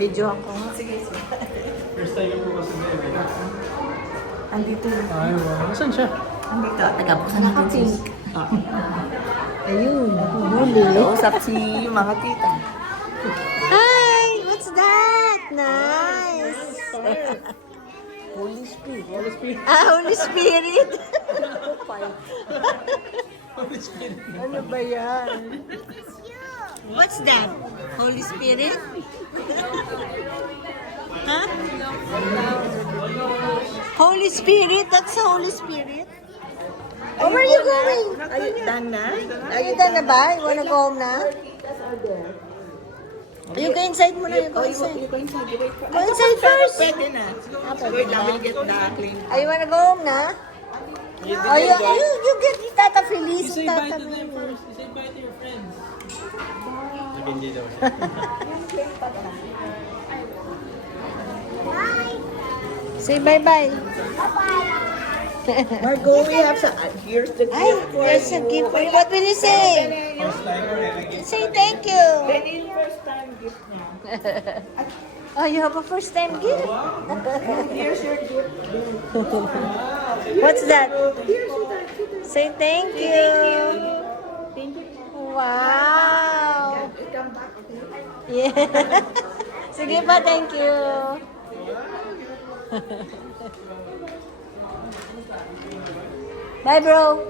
Video ako. Sige, sige. First time po kasi baby. Andito na. Ay, wow. Nasaan siya? Andito. Tagapusan natin sis. Ayun, huli. Usap si mga tita. Hi! What's that? Nice! Holy Spirit. Holy Spirit. Holy Spirit! Holy Spirit. Ano ba yan? What's that? Holy Spirit? Huh? Holy Spirit? That's the Holy Spirit? Oh, where are you going? Are you done na? Are you done na ba? You wanna go home na? You go inside muna. You go inside. You go inside. You wait for... Go inside first. Pwede na. Wait lang, we'll get the clean. You wanna go home na? Oh, you get Tata Feliz. Say bye Tata to them Feliz. first. Say bye to your friends. Hindi daw siya. Say bye-bye. Margot, we have some... Here's the Ay, gift for there's a you. gift for you. What will you say? First time or Say thank you. Benny, first time gift now. Oh, you have a first time gift? Here's your gift. What's that? Say thank you. Thank you. Wow. Come back, okay? Yeah. Sige pa, thank you. Bye, bro.